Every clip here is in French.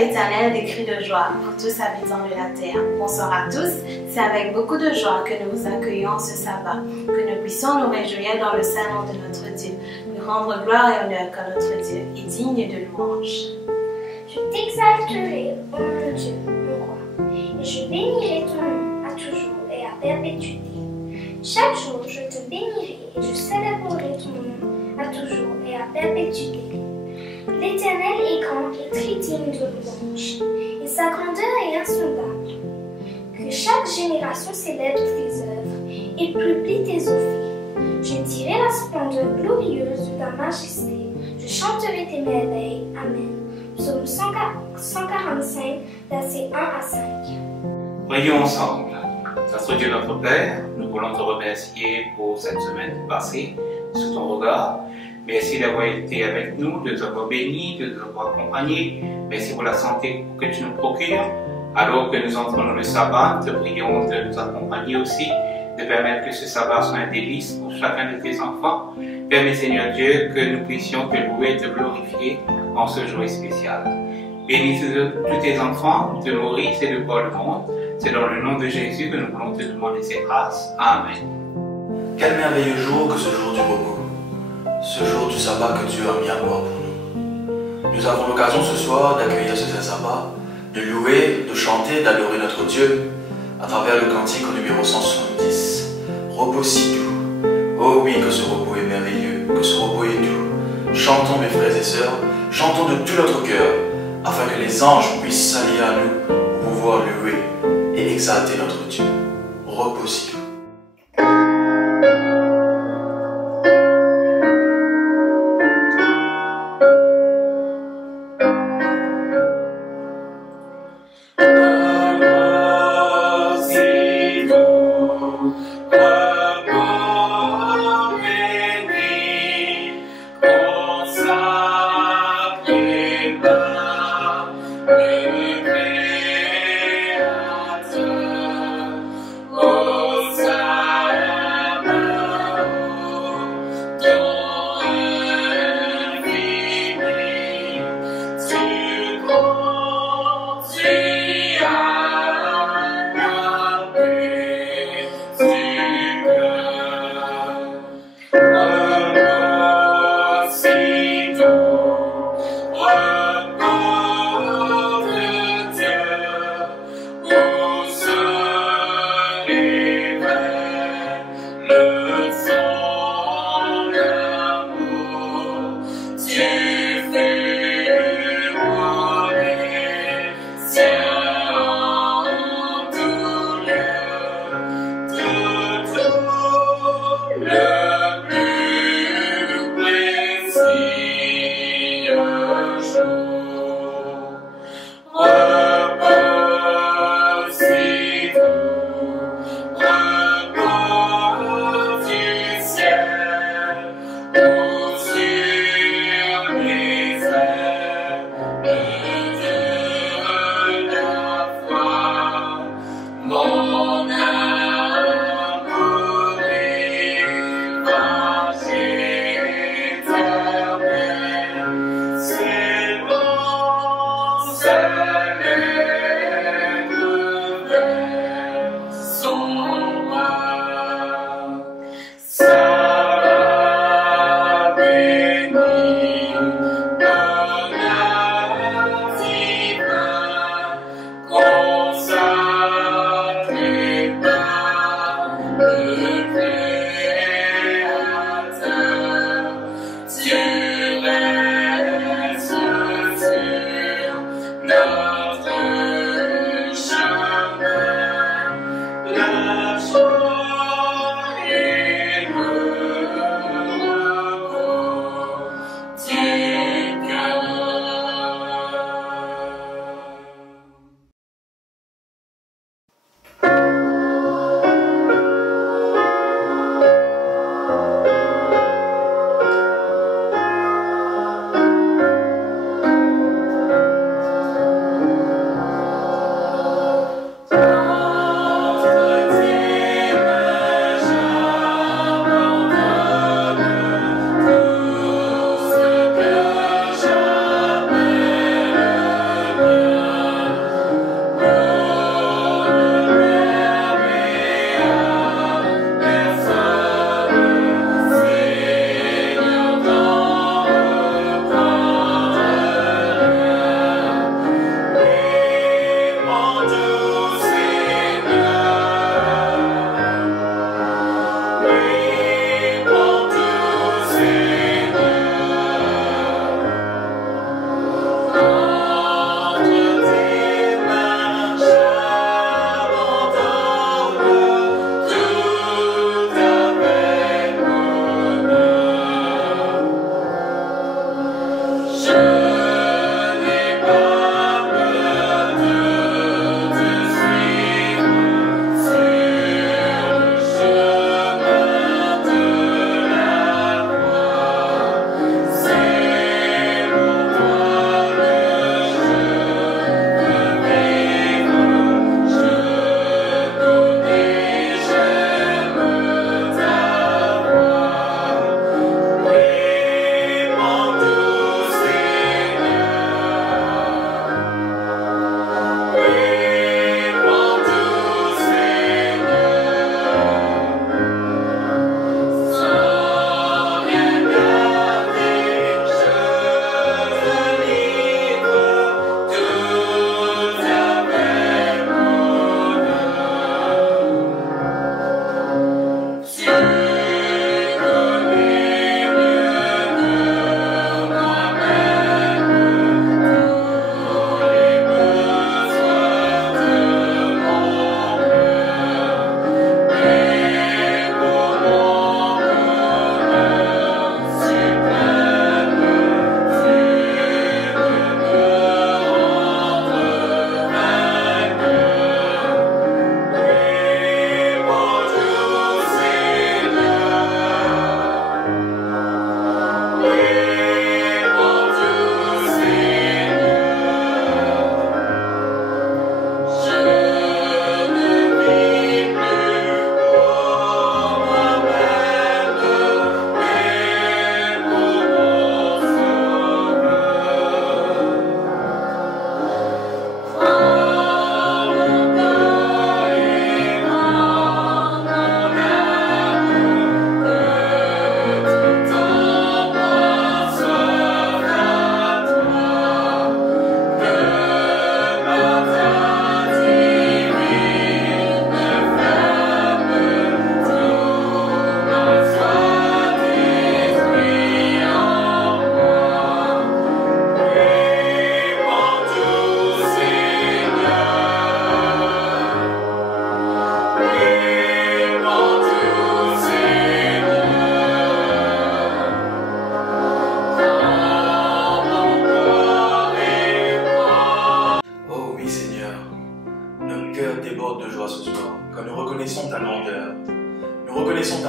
l'Éternel des cris de joie pour tous habitants de la terre. Bonsoir à tous, c'est avec beaucoup de joie que nous vous accueillons ce sabbat, que nous puissions nous réjouir dans le saint nom de notre Dieu, lui rendre gloire et honneur car notre Dieu est digne de louange. Je t'exalterai, ô mon Dieu, mon roi, et je bénirai ton nom à toujours et à perpétuité. Chaque jour, je te bénirai et je célébrerai ton nom à toujours et à perpétuité. L'Éternel est grand et très digne de louange, et sa grandeur est insondable. Que chaque génération célèbre tes œuvres et publie tes offices. Je dirai la splendeur glorieuse de ta majesté, je chanterai tes merveilles. Amen. Psaume 145, versets 1 à 5. Prions ensemble. Notre Dieu, notre Père, nous voulons te remercier pour cette semaine passée sous ton regard. Merci d'avoir été avec nous, de t'avoir béni, de t'avoir accompagné. Merci pour la santé que tu nous procures. Alors que nous entrons dans le sabbat, te prions de nous accompagner aussi, de permettre que ce sabbat soit un délice pour chacun de tes enfants. Permets, Seigneur Dieu, que nous puissions te louer et te glorifier en ce jour spécial. Bénis tous tes enfants, de Maurice et de Paul le monde. C'est dans le nom de Jésus que nous voulons te demander ces grâces. Amen. Quel merveilleux jour que ce jour du repos, ce jour du sabbat que Dieu a mis à mort pour nous. Nous avons l'occasion ce soir d'accueillir ce saint sabbat, de louer, de chanter, d'adorer notre Dieu à travers le cantique au numéro 170. Repos si doux. Oh oui, que ce repos est merveilleux, que ce repos est doux. Chantons mes frères et sœurs, chantons de tout notre cœur, afin que les anges puissent s'allier à nous pour pouvoir louer et exalter notre Dieu. Repos si doux.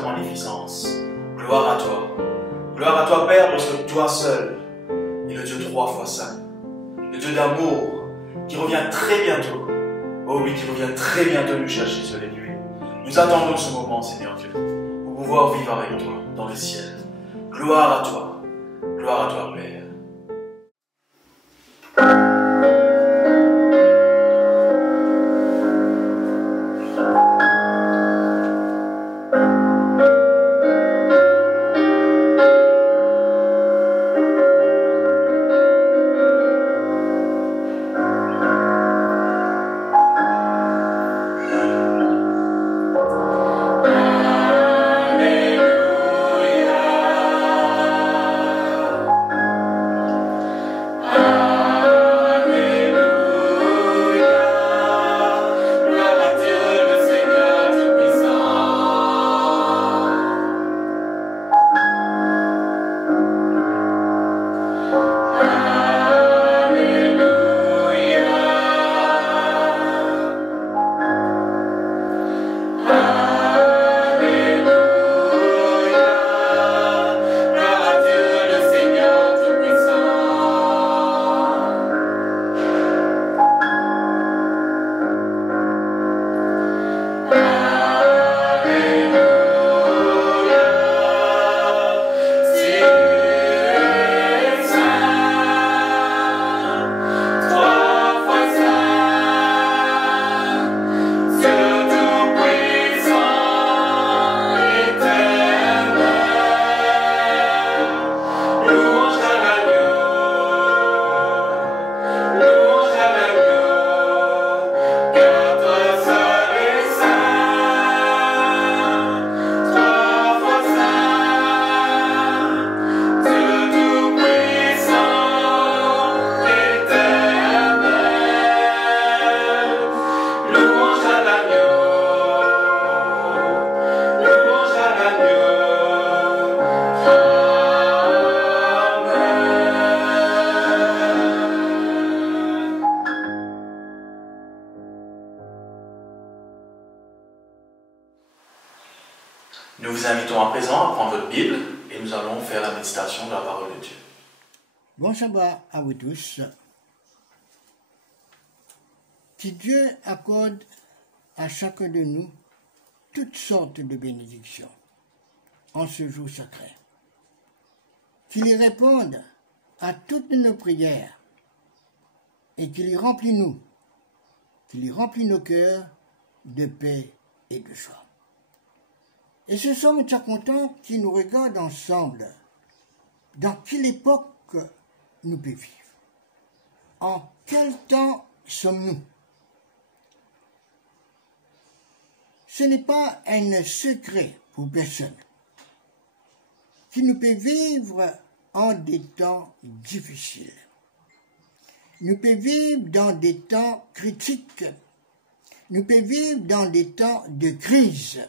ta magnificence. Gloire à toi. Gloire à toi, Père, parce que toi seul est le Dieu 3 fois saint. Le Dieu d'amour qui revient très bientôt. Oh oui, qui revient très bientôt nous chercher sur les nuées. Nous attendons ce moment, Seigneur Dieu, pour pouvoir vivre avec toi dans le ciel. Gloire à toi. Gloire à toi, Père. Nous vous invitons à présent à prendre votre Bible et nous allons faire la méditation de la parole de Dieu. Bon sabbat à vous tous. Que Dieu accorde à chacun de nous toutes sortes de bénédictions en ce jour sacré. Qu'il y réponde à toutes nos prières et qu'il y remplit nos cœurs de paix et de joie. Et ce sont nous contents qui nous regardent ensemble. Dans quelle époque nous pouvons vivre? En quel temps sommes-nous? Ce n'est pas un secret pour personne qui nous peut vivre en des temps difficiles. Nous pouvons vivre dans des temps critiques. Nous pouvons vivre dans des temps de crise.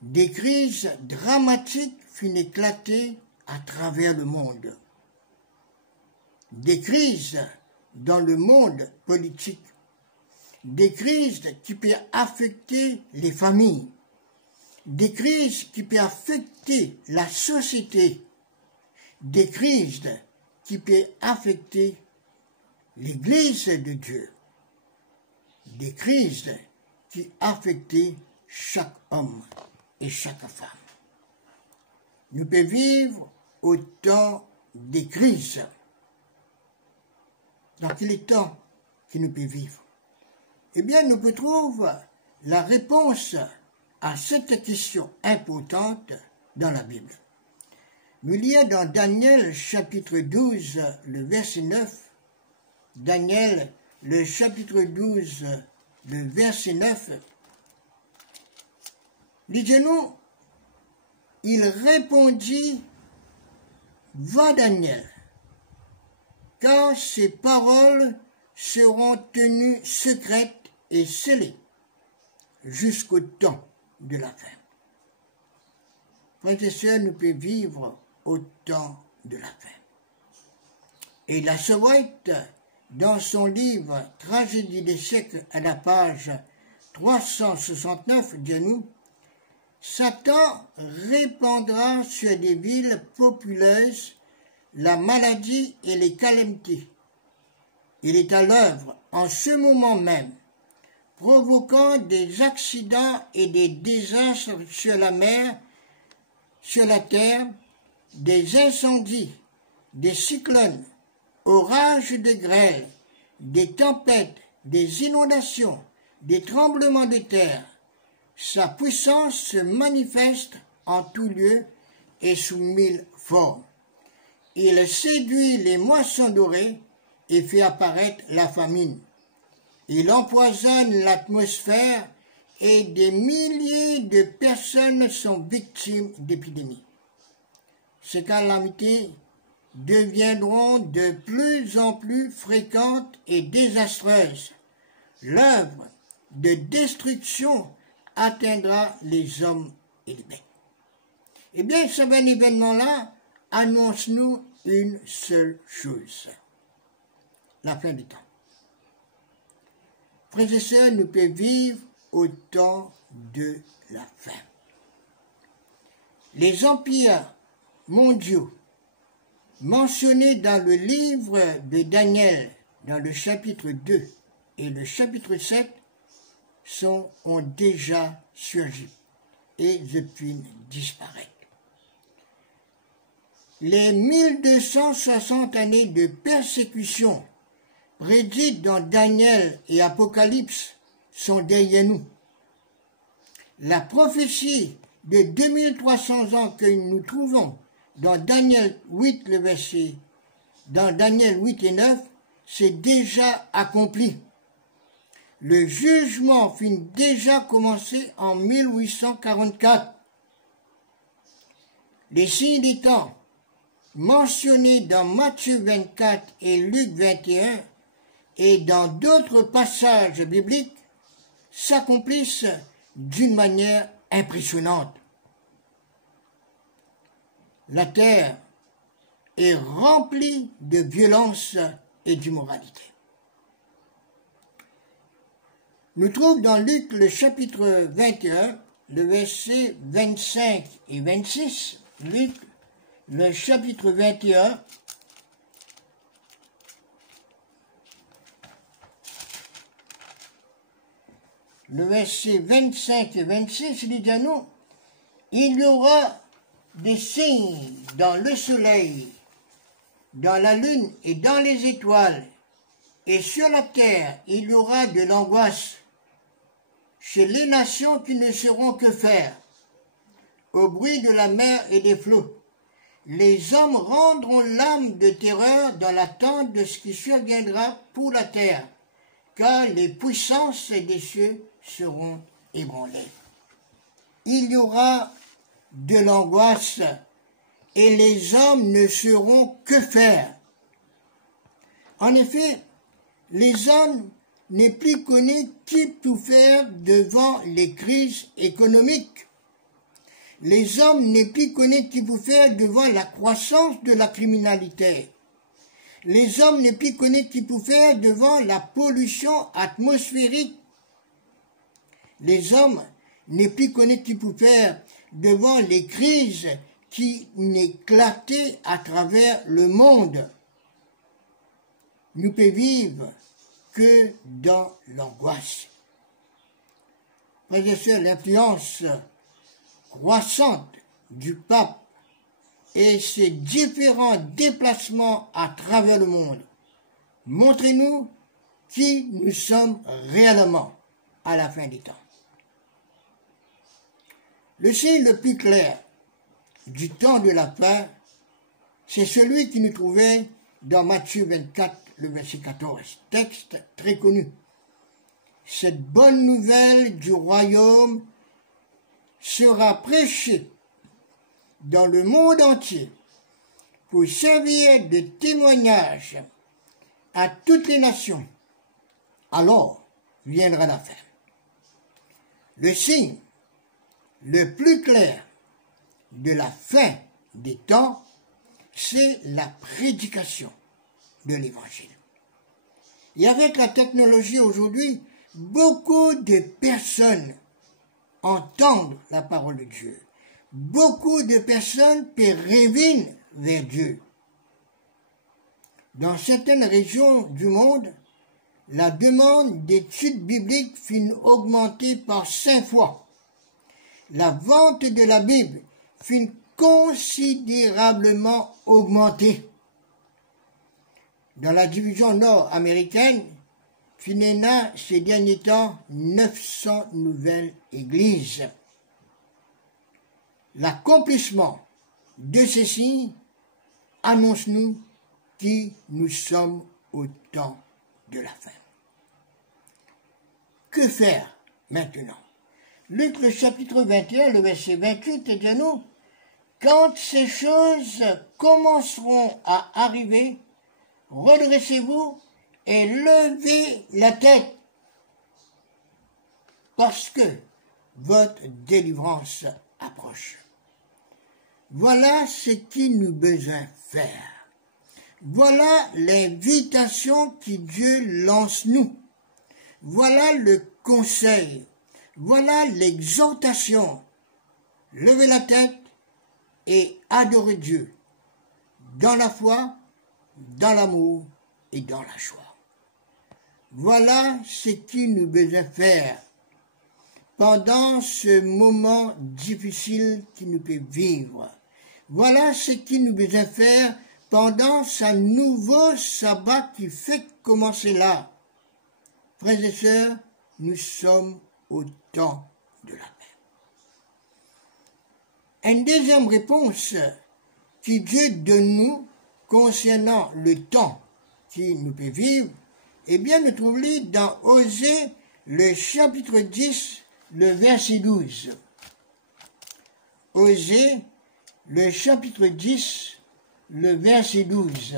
Des crises dramatiques finissent éclater à travers le monde. Des crises dans le monde politique. Des crises qui peuvent affecter les familles. Des crises qui peuvent affecter la société. Des crises qui peuvent affecter l'Église de Dieu. Des crises qui affectent chaque homme et chaque femme. Nous pouvons vivre au temps des crises. Dans quel temps que nous pouvons vivre? Eh bien, nous pouvons trouver la réponse à cette question importante dans la Bible. Nous lisons dans Daniel chapitre 12, le verset 9. Daniel, le chapitre 12, le verset 9. Lisez-nous, il répondit, va Daniel, car ces paroles seront tenues secrètes et scellées jusqu'au temps de la fin. Frères et sœurs, nous pouvons vivre au temps de la fin. Et la sœur White, dans son livre Tragédie des siècles, à la page 369, dit nous, Satan répandra sur des villes populeuses la maladie et les calamités. Il est à l'œuvre en ce moment même, provoquant des accidents et des désastres sur la mer, sur la terre, des incendies, des cyclones, orages de grêle, des tempêtes, des inondations, des tremblements de terre. Sa puissance se manifeste en tout lieu et sous 1000 formes. Il séduit les moissons dorées et fait apparaître la famine. Il empoisonne l'atmosphère et des milliers de personnes sont victimes d'épidémies. Ces calamités deviendront de plus en plus fréquentes et désastreuses. L'œuvre de destruction atteindra les hommes et les bêtes. Eh bien, ce bon événement-là annonce-nous une seule chose, la fin du temps. Frères et sœurs, nous pouvons vivre au temps de la fin. Les empires mondiaux mentionnés dans le livre de Daniel, dans le chapitre 2 et le chapitre 7, ont déjà surgi et depuis disparaître. Les 1260 années de persécution prédites dans Daniel et Apocalypse sont derrière nous. La prophétie de 2300 ans que nous trouvons dans Daniel 8, le verset, dans Daniel 8 et 9, c'est déjà accompli. Le jugement finit déjà commencé en 1844. Les signes des temps mentionnés dans Matthieu 24 et Luc 21 et dans d'autres passages bibliques s'accomplissent d'une manière impressionnante. La terre est remplie de violence et d'immoralité. Nous trouvons dans Luc le chapitre 21, le verset 25 et 26, Luc le chapitre 21, le verset 25 et 26, il dit à nous, il y aura des signes dans le soleil, dans la lune et dans les étoiles, et sur la terre il y aura de l'angoisse chez les nations qui ne sauront que faire, au bruit de la mer et des flots. Les hommes rendront l'âme de terreur dans l'attente de ce qui surviendra pour la terre, car les puissances des cieux seront ébranlées. Il y aura de l'angoisse et les hommes ne sauront que faire. En effet, les hommes n'est plus connu qui peut faire devant les crises économiques. Les hommes n'est plus connu qui peut faire devant la croissance de la criminalité. Les hommes n'est plus connu qui peut faire devant la pollution atmosphérique. Les hommes n'est plus connu qui peut faire devant les crises qui éclataient à travers le monde. Nous pouvons vivre que dans l'angoisse. Frères et sœurs, l'influence croissante du pape et ses différents déplacements à travers le monde, montrez-nous qui nous sommes réellement à la fin des temps. Le signe le plus clair du temps de la fin, c'est celui qui nous trouvait dans Matthieu 24, le verset 14, texte très connu. Cette bonne nouvelle du royaume sera prêchée dans le monde entier pour servir de témoignage à toutes les nations. Alors viendra la fin. Le signe le plus clair de la fin des temps, c'est la prédication de l'Évangile. Et avec la technologie aujourd'hui, beaucoup de personnes entendre la parole de Dieu. Beaucoup de personnes pérègrinent vers Dieu. Dans certaines régions du monde, la demande d'études bibliques finit augmentée par 5 fois. La vente de la Bible finit considérablement augmentée. Dans la division nord-américaine, Finéna, ces derniers temps, 900 nouvelles églises. L'accomplissement de ceci annonce-nous qui nous sommes au temps de la fin. Que faire maintenant? Luc, le chapitre 21, le verset 28, dit nous, quand ces choses commenceront à arriver, redressez-vous et levez la tête, parce que votre délivrance approche. Voilà ce qu'il nous besoin faire. Voilà l'invitation que Dieu lance nous. Voilà le conseil. Voilà l'exhortation. Levez la tête et adorez Dieu dans la foi, dans l'amour et dans la joie. Voilà ce qu'il nous besoin faire pendant ce moment difficile qu'il nous peut vivre. Voilà ce qu'il nous besoin faire pendant ce nouveau sabbat qui fait commencer là. Frères et sœurs, nous sommes au temps de la paix. Une deuxième réponse que Dieu donne nous concernant le temps qui nous peut vivre, eh bien, nous trouvons dans Osée, le chapitre 10, le verset 12. Osée, le chapitre 10, le verset 12.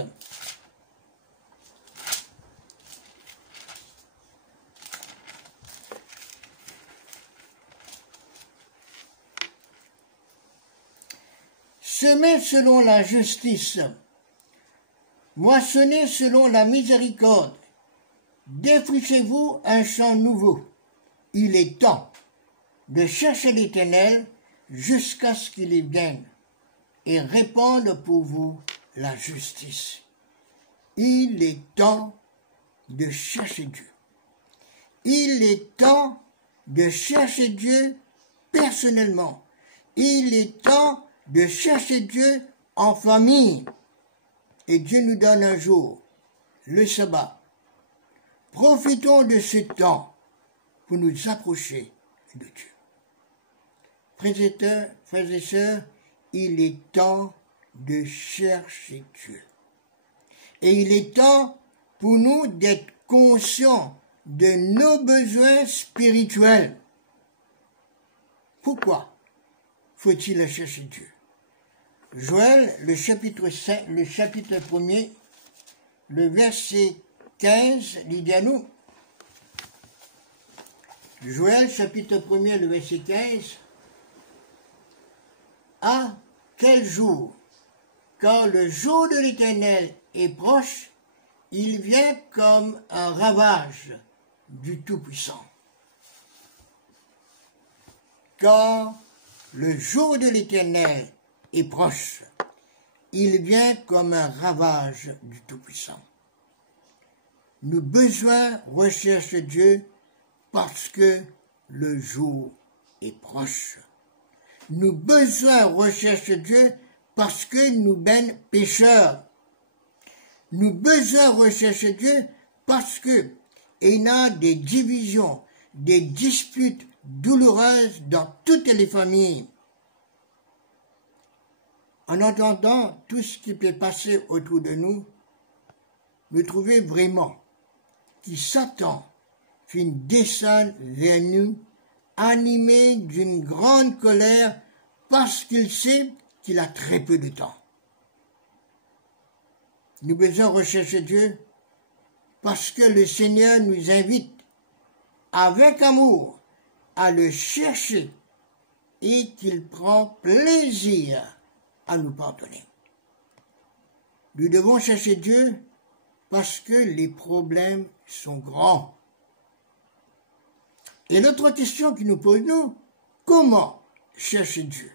Semez selon la justice, moissonnez selon la miséricorde, défrichez-vous un champ nouveau. Il est temps de chercher l'Éternel jusqu'à ce qu'il y vienne et répande pour vous la justice. Il est temps de chercher Dieu. Il est temps de chercher Dieu personnellement. Il est temps de chercher Dieu en famille. Et Dieu nous donne un jour, le sabbat. Profitons de ce temps pour nous approcher de Dieu. Frères et sœurs, il est temps de chercher Dieu. Et il est temps pour nous d'être conscients de nos besoins spirituels. Pourquoi faut-il chercher Dieu? Joël, le chapitre 1er, le verset 15, dit à nous. Joël, chapitre 1er, le verset 15. À quel jour? Car le jour de l'Éternel est proche, il vient comme un ravage du Tout-Puissant. Car le jour de l'Éternel est proche, il vient comme un ravage du Tout-Puissant. Nous besoin rechercher Dieu parce que le jour est proche. Nous besoin rechercher Dieu parce que nous sommes pécheurs. Nous besoin rechercher Dieu parce que il y a des divisions, des disputes douloureuses dans toutes les familles. En entendant tout ce qui peut passer autour de nous, nous trouvons vraiment que Satan fait descendre vers nous, animé d'une grande colère, parce qu'il sait qu'il a très peu de temps. Nous devons rechercher Dieu parce que le Seigneur nous invite avec amour à le chercher et qu'il prend plaisir à nous pardonner. Nous devons chercher Dieu parce que les problèmes sont grands. Et l'autre question qui nous pose, nous, comment chercher Dieu?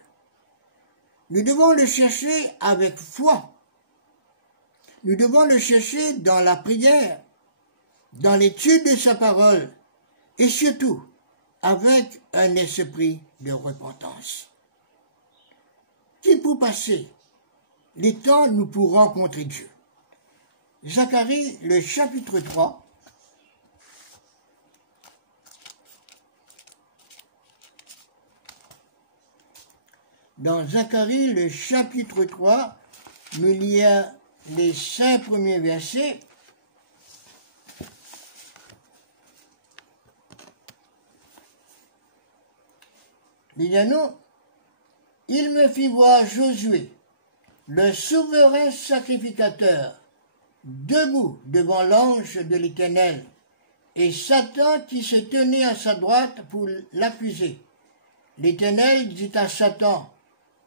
Nous devons le chercher avec foi. Nous devons le chercher dans la prière, dans l'étude de sa parole et surtout avec un esprit de repentance. Qui pour passer les temps nous pour rencontrer Dieu? Zacharie, le chapitre 3. Dans Zacharie, le chapitre 3, nous lisons les 5 premiers versets. Lisons-nous. Il me fit voir Josué, le souverain sacrificateur, debout devant l'ange de l'Éternel, et Satan qui se tenait à sa droite pour l'accuser. L'Éternel dit à Satan,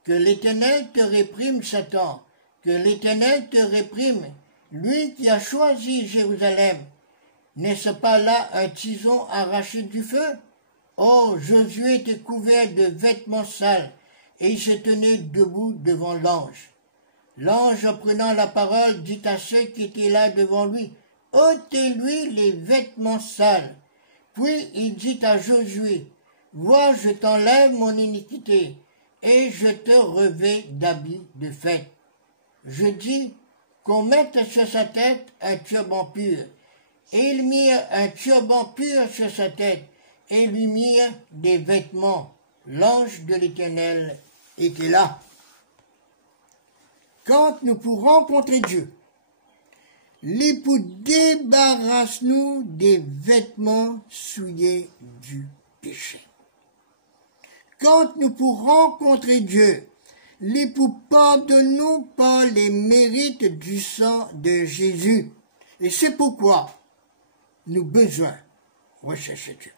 que l'Éternel te réprime, Satan, que l'Éternel te réprime, lui qui a choisi Jérusalem. N'est-ce pas là un tison arraché du feu? Oh, Josué était couvert de vêtements sales, et il se tenait debout devant l'ange. L'ange, en prenant la parole, dit à ceux qui étaient là devant lui, « ôtez-lui les vêtements sales. » Puis il dit à Josué, « Vois, je t'enlève mon iniquité, et je te revêts d'habits de fête. » Je dis qu'on mette sur sa tête un turban pur. Et ils mirent un turban pur sur sa tête, et lui mirent des vêtements. L'ange de l'Éternel était là. Quand nous pourrons rencontrer Dieu, l'époux débarrasse-nous des vêtements souillés du péché. Quand nous pourrons rencontrer Dieu, l'époux pardonne-nous par les mérites du sang de Jésus. Et c'est pourquoi nous avons besoin de rechercher Dieu.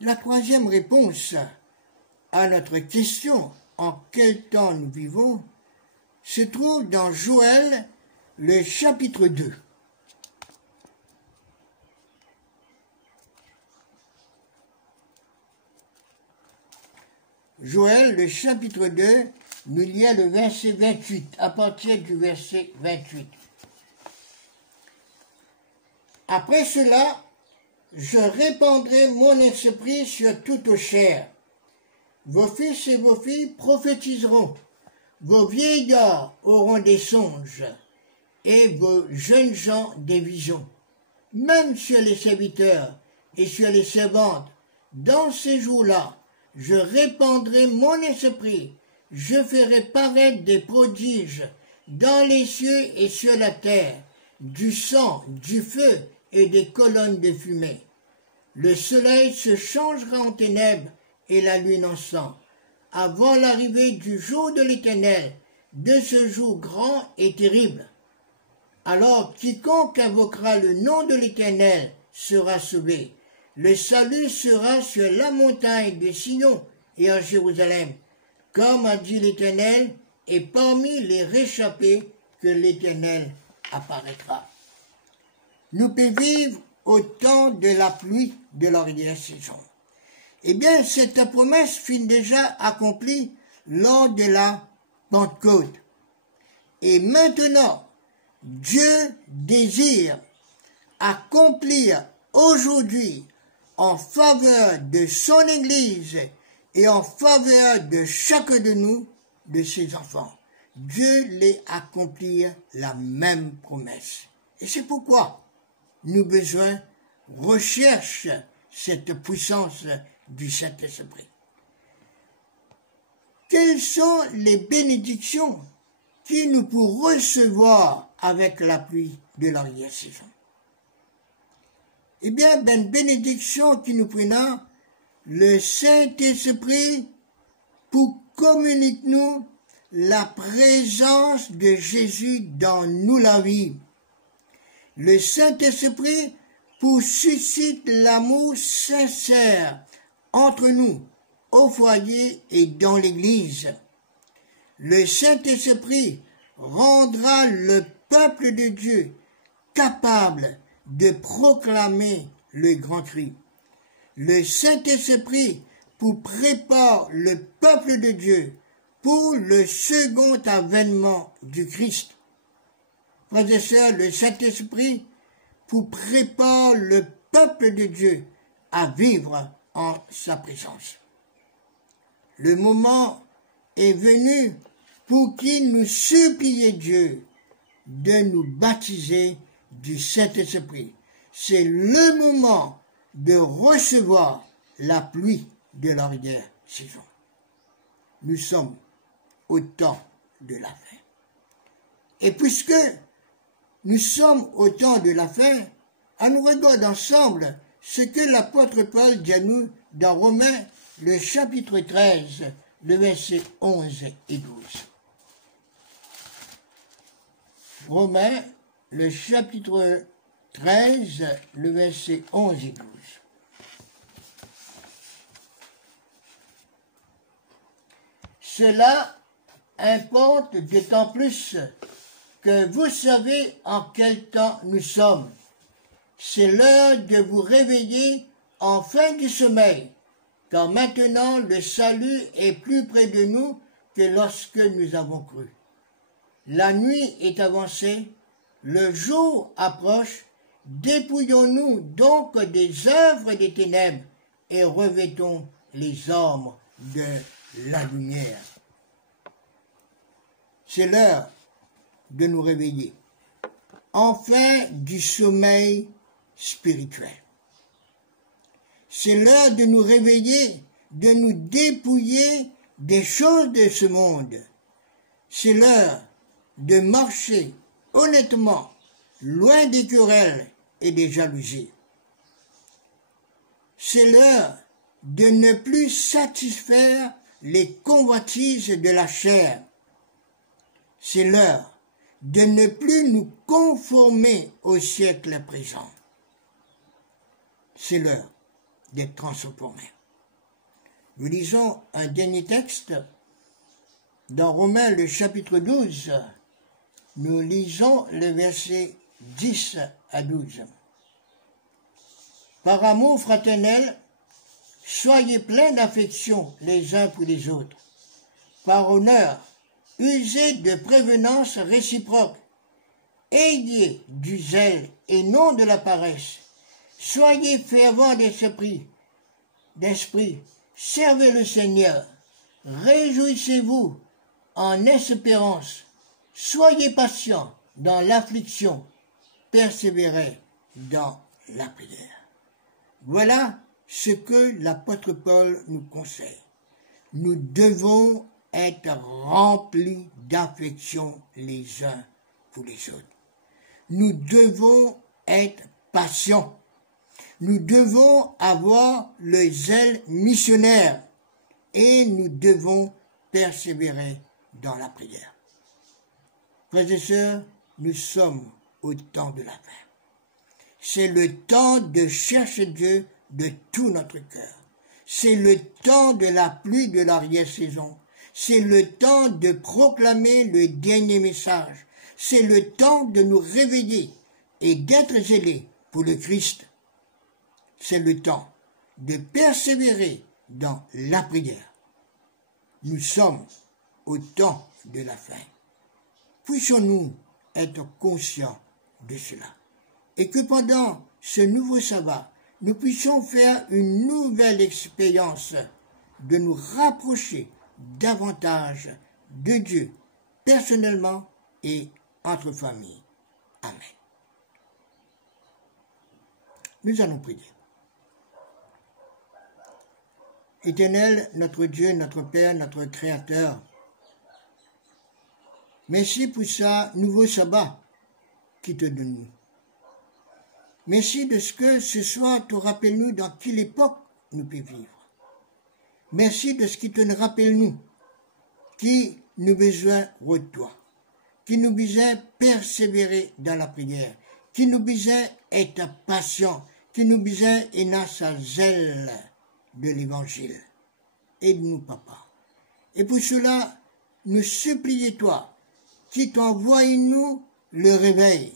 La troisième réponse à notre question « En quel temps nous vivons ?» se trouve dans Joël, le chapitre 2. Joël, le chapitre 2, nous lisons le verset 28, à partir du verset 28. Après cela, je répandrai mon esprit sur toute chair. Vos fils et vos filles prophétiseront, vos vieillards auront des songes, et vos jeunes gens des visions. Même sur les serviteurs et sur les servantes, dans ces jours-là, je répandrai mon esprit, je ferai paraître des prodiges dans les cieux et sur la terre, du sang, du feu et des colonnes de fumée. Le soleil se changera en ténèbres et la lune en sang, avant l'arrivée du jour de l'Éternel, de ce jour grand et terrible. Alors quiconque invoquera le nom de l'Éternel sera sauvé. Le salut sera sur la montagne de Sion et en Jérusalem, comme a dit l'Éternel, et parmi les réchappés que l'Éternel apparaîtra. Nous pouvons vivre au temps de la pluie de l'arrière-saison. Eh bien, cette promesse fut déjà accomplie lors de la Pentecôte. Et maintenant, Dieu désire accomplir aujourd'hui en faveur de son Église et en faveur de chacun de nous, de ses enfants. Dieu les accomplir la même promesse. Et c'est pourquoi nous besoin recherche cette puissance du Saint-Esprit. Quelles sont les bénédictions qui nous pourrons recevoir avec la pluie de l'arrière-saison? Eh bien, une bénédiction qui nous prenons, le Saint-Esprit pour communiquer nous la présence de Jésus dans nous la vie. Le Saint-Esprit pour susciter l'amour sincère entre nous, au foyer et dans l'Église. Le Saint-Esprit rendra le peuple de Dieu capable de proclamer le grand cri. Le Saint-Esprit pour préparer le peuple de Dieu pour le second avènement du Christ. Frères et sœurs, le Saint-Esprit pour préparer le peuple de Dieu à vivre en sa présence. Le moment est venu pour qu'il nous supplie Dieu de nous baptiser du Saint-Esprit. C'est le moment de recevoir la pluie de l'arrière-saison. Nous sommes au temps de la fin. Et puisque nous sommes au temps de la fin, à nous regarder ensemble ce que l'apôtre Paul dit à nous dans Romains, le chapitre 13, le verset 11 et 12. Romains, le chapitre 13, le verset 11 et 12. Cela importe d'autant plus que vous savez en quel temps nous sommes. C'est l'heure de vous réveiller en fin du sommeil, car maintenant le salut est plus près de nous que lorsque nous avons cru. La nuit est avancée, le jour approche, dépouillons-nous donc des œuvres des ténèbres et revêtons les armes de la lumière. C'est l'heure de nous réveiller, enfin du sommeil spirituel. C'est l'heure de nous réveiller, de nous dépouiller des choses de ce monde. C'est l'heure de marcher honnêtement, loin des querelles et des jalousies. C'est l'heure de ne plus satisfaire les convoitises de la chair. C'est l'heure de ne plus nous conformer au siècle présent. C'est l'heure d'être transformés. Nous lisons un dernier texte dans Romains, le chapitre 12. Nous lisons le verset 10 à 12. Par amour fraternel, soyez pleins d'affection les uns pour les autres. Par honneur, usez de prévenance réciproque. Ayez du zèle et non de la paresse. Soyez fervents d'esprit. Servez le Seigneur. Réjouissez-vous en espérance. Soyez patients dans l'affliction. Persévérez dans la prière. Voilà ce que l'apôtre Paul nous conseille. Nous devons être remplis d'affection les uns pour les autres. Nous devons être patients. Nous devons avoir le zèle missionnaire et nous devons persévérer dans la prière. Frères et sœurs, nous sommes au temps de la fin. C'est le temps de chercher Dieu de tout notre cœur. C'est le temps de la pluie de l'arrière-saison. C'est le temps de proclamer le dernier message. C'est le temps de nous réveiller et d'être zélés pour le Christ. C'est le temps de persévérer dans la prière. Nous sommes au temps de la fin. Puissions-nous être conscients de cela. Et que pendant ce nouveau sabbat, nous puissions faire une nouvelle expérience de nous rapprocher davantage de Dieu, personnellement et entre familles. Amen. Nous allons prier. Éternel, notre Dieu, notre Père, notre Créateur, merci pour ce nouveau sabbat qui te donne. Merci de ce que ce soir te rappelle-nous dans quelle époque nous pouvons vivre. Merci de ce qui te rappelle-nous, qui nous besoin de toi, qui nous besoin persévérer dans la prière, qui nous besoin être patient, qui nous besoin être sa zèle de l'évangile. Aide-nous, papa. Et pour cela, nous supplions toi, qui t'envoie-nous le réveil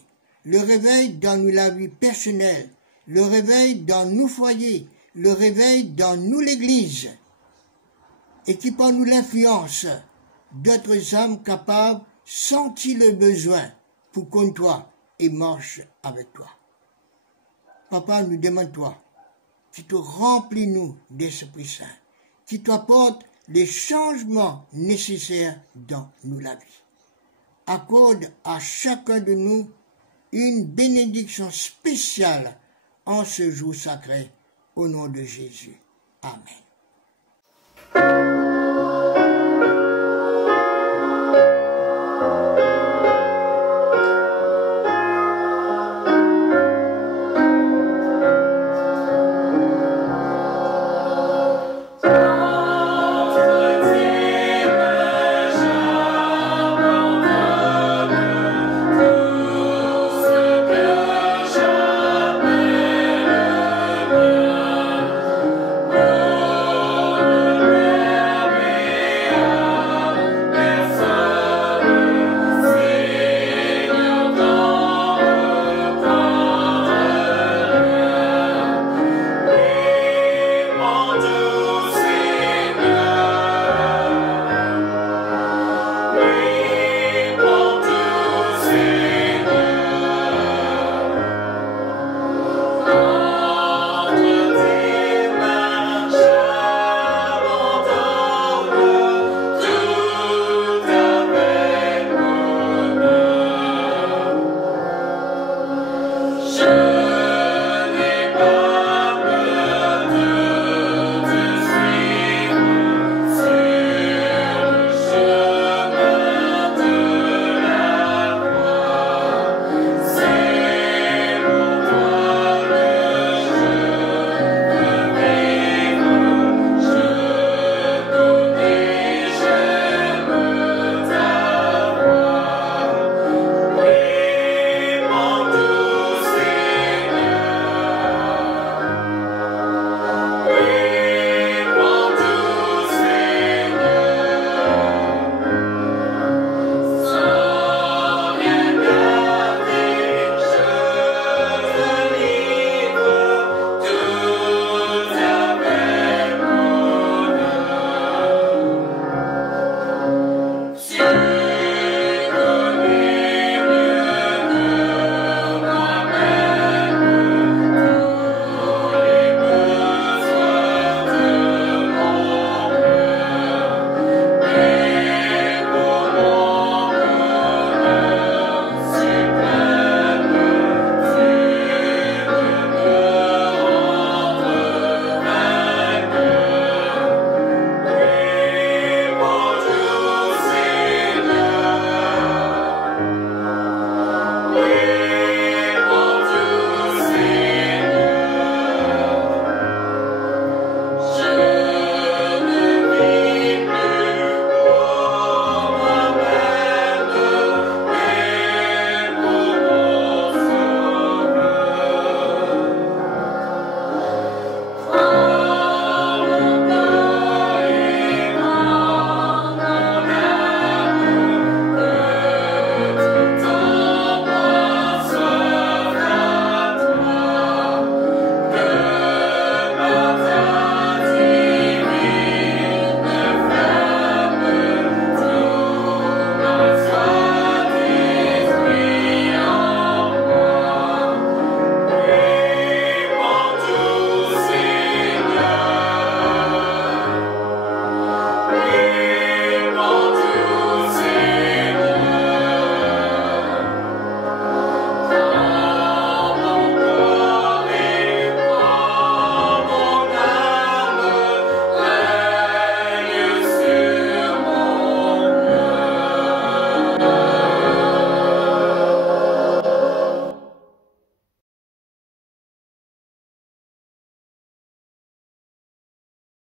dans la vie personnelle, le réveil dans nos foyers, le réveil dans nous l'église, et qui par nous l'influence d'autres âmes capables sentir le besoin pour qu'on toi et marche avec toi. Papa, nous demandons toi, qui te remplis nous d'Esprit Saint, qui t'apporte les changements nécessaires dans nous la vie. Accorde à chacun de nous une bénédiction spéciale en ce jour sacré, au nom de Jésus. Amen.